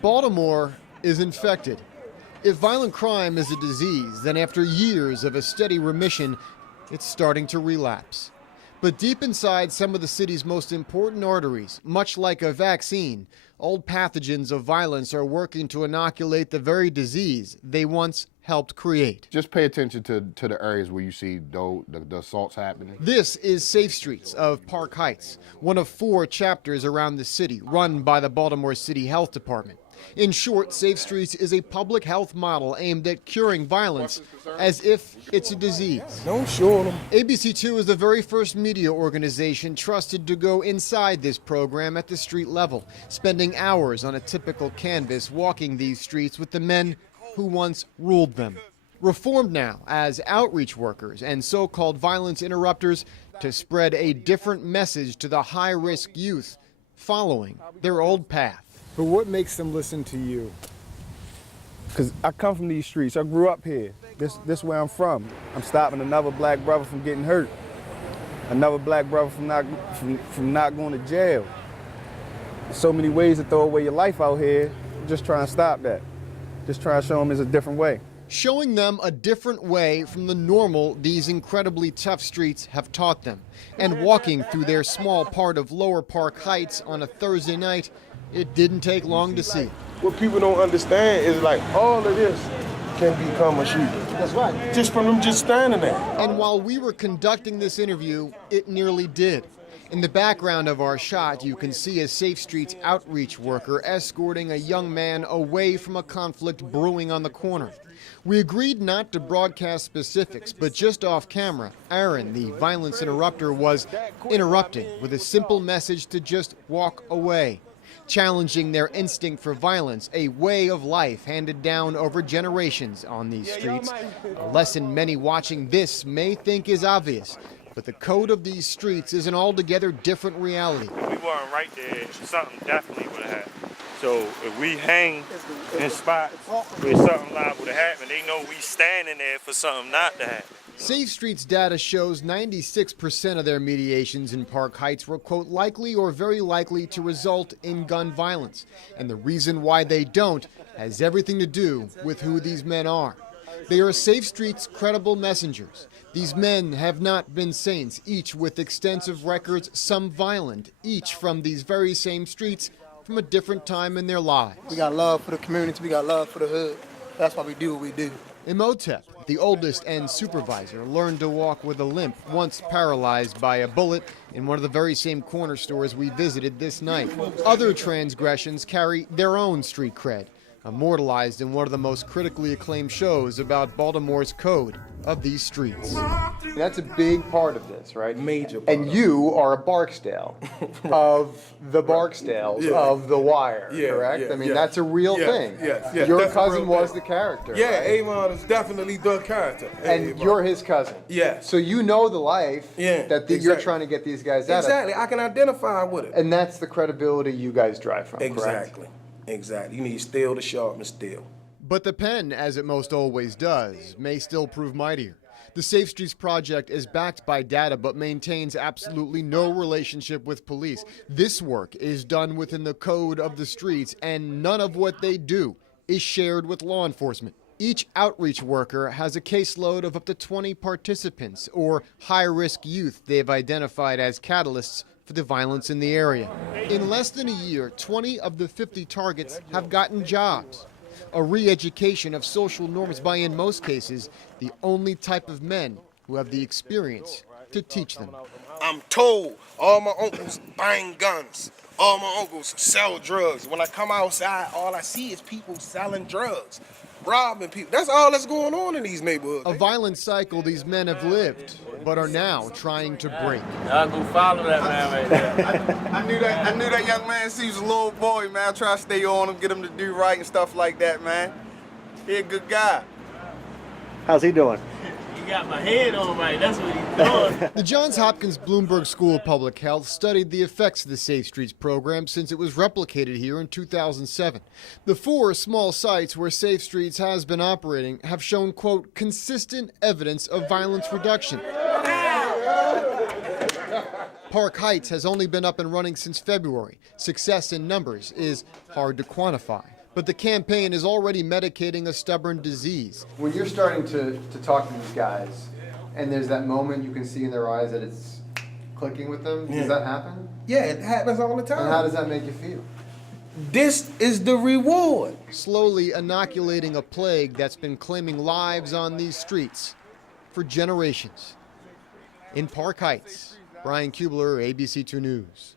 Baltimore is infected. If violent crime is a disease, then after years of a steady remission, it's starting to relapse. But deep inside some of the city's most important arteries, much like a vaccine, old pathogens of violence are working to inoculate the very disease they once helped create. Just pay attention to the areas where you see the assaults happening. This is Safe Streets of Park Heights, one of 4 chapters around the city run by the Baltimore City Health Department. In short, Safe Streets is a public health model aimed at curing violence as if it's a disease. Don't show them. ABC2 is the very first media organization trusted to go inside this program at the street level, spending hours on a typical canvas walking these streets with the men who once ruled them. Reformed now as outreach workers and so-called violence interrupters to spread a different message to the high-risk youth following their old path. But what makes them listen to you? Because I come from these streets. I grew up here. This where I'm from. I'm stopping another black brother from getting hurt. Another black brother from not going to jail. There's so many ways to throw away your life out here. I'm just trying to stop that. Just trying to show them there's a different way. Showing them a different way from the normal these incredibly tough streets have taught them. And walking through their small part of Lower Park Heights on a Thursday night, it didn't take long to see. What people don't understand is like all of this can become a shooting. That's right. Just from them just standing there. And while we were conducting this interview, it nearly did. In the background of our shot, you can see a Safe Streets outreach worker escorting a young man away from a conflict brewing on the corner. We agreed not to broadcast specifics, but just off camera, Aaron, the violence interrupter, was interrupting with a simple message to just walk away, challenging their instinct for violence, a way of life handed down over generations on these streets. A lesson many watching this may think is obvious, but the code of these streets is an altogether different reality. If we weren't right there, something definitely would have happened. So if we hang in spots where something live would have happened, they know we standing there for something not to happen. Safe Streets data shows 96% of their mediations in Park Heights were, quote, likely or very likely to result in gun violence. And the reason why they don't has everything to do with who these men are. They are Safe Streets' credible messengers. These men have not been saints, each with extensive records, some violent, each from these very same streets from a different time in their lives. We got love for the community, we got love for the hood. That's why we do what we do. Imhotep, the oldest and supervisor, learned to walk with a limp, once paralyzed by a bullet in one of the very same corner stores we visited this night. Other transgressions carry their own street cred, immortalized in one of the most critically acclaimed shows about Baltimore's code of these streets. That's a big part of this, right? Major part. And you are a Barksdale of the Barksdales of The Wire, correct? I mean, that's a real thing. Yes, Your that's cousin a real was thing. the character. Yeah, right? Avon is definitely the character. And Avon. you're his cousin. Yeah. So you know the life that you're exactly. trying to get these guys out Exactly, I can identify with it. of. And that's the credibility you guys drive from, correct? Exactly, exactly. You need steel to sharpen steel. But the pen, as it most always does, may still prove mightier. The Safe Streets Project is backed by data but maintains absolutely no relationship with police. This work is done within the code of the streets, and none of what they do is shared with law enforcement. Each outreach worker has a caseload of up to 20 participants or high-risk youth they've identified as catalysts for the violence in the area. In less than a year, 20 of the 50 targets have gotten jobs. A re-education of social norms by, in most cases, the only type of men who have the experience to teach them. I'm told all my uncles bang guns. All my uncles sell drugs. When I come outside, all I see is people selling drugs, robbing people. That's all that's going on in these neighborhoods. A violent cycle these men have lived, but are now trying to break. Y'all go follow that man right there. I knew that young man since he was a little boy, man. I try to stay on him, get him to do right and stuff like that, man. He a good guy. How's he doing? You got my head on right, that's what he's doing. The Johns Hopkins Bloomberg School of Public Health studied the effects of the Safe Streets program since it was replicated here in 2007. The 4 small sites where Safe Streets has been operating have shown, quote, consistent evidence of violence reduction. Park Heights has only been up and running since February. Success in numbers is hard to quantify. But the campaign is already medicating a stubborn disease. When you're starting to talk to these guys, and there's that moment you can see in their eyes that it's clicking with them, does that happen? Yeah, it happens all the time. And how does that make you feel? This is the reward. Slowly inoculating a plague that's been claiming lives on these streets for generations. In Park Heights, Brian Kubler, ABC 2 News.